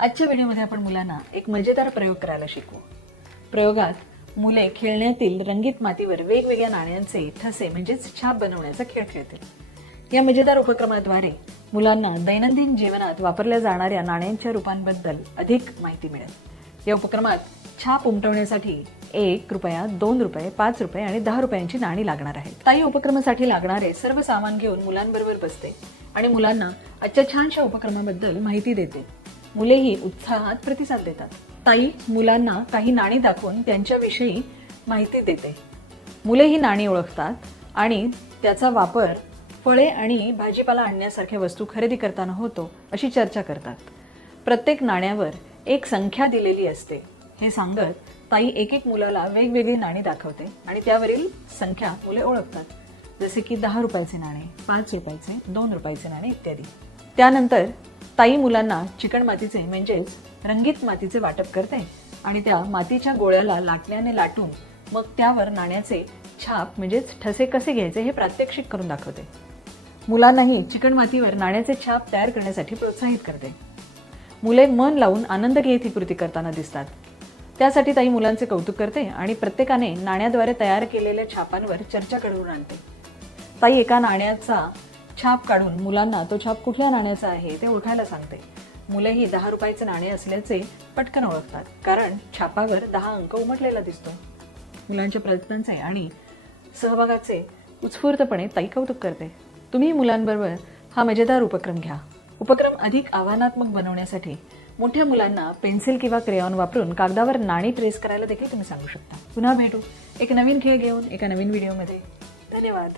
आजच्या व्हिडिओमध्ये आपण मुलांना एक मजेदार प्रयोग करायला शिकवू। प्रयोगात मुले खेळण्यातील रंगीत मातीवर वेगवेगळ्या नाण्यांचे ठसे म्हणजेच छाप बनवण्याचा खेळ खेळतील। या मजेदार उपक्रमाद्वारे मुलांना दैनंदिन जीवनात वापरल्या जाणाऱ्या नाण्यांच्या रूपांबद्दल अधिक माहिती मिळेल। या उपक्रमात छाप उमटवण्यासाठी 1 रुपया, 2 रुपये, 5 रुपये आणि 10 रुपयांची नाणी लागणार आहेत। ताई उपक्रमासाठी लागणारे सर्व सामान घेऊन मुलांबरोबर बसते आणि मुलांना आजच्या छानशा उपक्रमाबद्दल माहिती देते। मुलेही उत्साहात प्रतिसाद देतात। ताई मुलांना काही नाणी दाखवून त्यांच्याविषयी माहिती देते। मुले ही नाणी ओळखतात आणि त्याचा वापर फळे आणि भाजीपाला आणण्यासारख्या वस्तू खरेदी करताना होतो अशी चर्चा करतात। प्रत्येक नाण्यावर एक संख्या दिलेली असते हे सांगत ताई एक मुलाला वेगवेगळी नाणी दाखवते आणि त्यावरील संख्या मुले ओळखतात, जसे की 10 रुपयाचे नाणे, 5 रुपयाचे, 2 रुपयाचे नाणे इत्यादी। त्यानंतर ताई मुलांना चिकण मातीचे म्हणजेच रंगीत मातीचे वाटप करते आणि त्या मातीच्या गोळ्याला लाटण्याने लाटून मग त्यावर नाण्याचे छाप म्हणजेच ठसे कसे घ्यायचे हे प्रात्यक्षिक करून दाखवते। मुलांनाही चिकण मातीवर नाण्याचे छाप तयार करण्यासाठी प्रोत्साहित करते। मुले मन लावून आनंद घेत ही कृती करताना दिसतात। त्यासाठी ताई मुलांचे कौतुक करते आणि प्रत्येकाने नाण्याद्वारे तयार केलेल्या छापांवर चर्चा घडवून आणते। ताई एका नाण्याचा छाप काढून मुलांना तो छाप कुठल्या नाण्याचा आहे ते ओळखायला सांगते। मुलेही 10 रुपयाचे नाणे असल्याचे पटकन ओळखतात, कारण छापावर 10 अंक उमटलेला दिसतो। मुलांच्या प्रयत्नांचे आणि सहभागाचे उत्स्फूर्तपणे ताई कौतुक करते। तुम्ही मुलांबरोबर हा मजेदार उपक्रम घ्या। उपक्रम अधिक आव्हानात्मक बनवण्यासाठी मोठ्या मुलांना पेन्सिल किंवा क्रेयॉन वापरून कागदावर नाणी ट्रेस करायला देखील तुम्ही सांगू शकता। पुन्हा भेटू एक नवीन खेळ घेऊन एका नवीन व्हिडिओमध्ये। धन्यवाद।